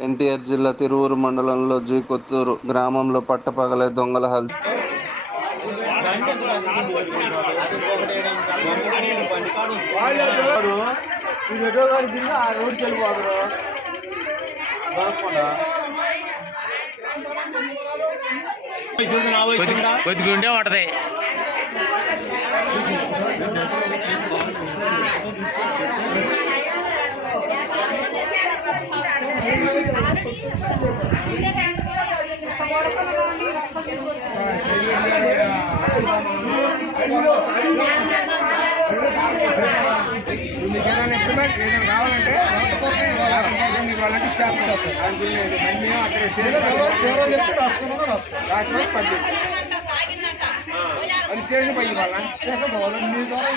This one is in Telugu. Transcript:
ఎన్టీఆర్ జిల్లా తిరువూరు మండలంలో జీ కొత్తూరు గ్రామంలో పట్టపగలే దొంగల హల్ కొద్దిగా ఉంటది కావాలంటే మీకు వాళ్ళకి ఇచ్చేస్తాం దాని గురించి అక్కడ అది చేయండి పోయి వాళ్ళని స్టేషన్ పోవాలి మీ ద్వారా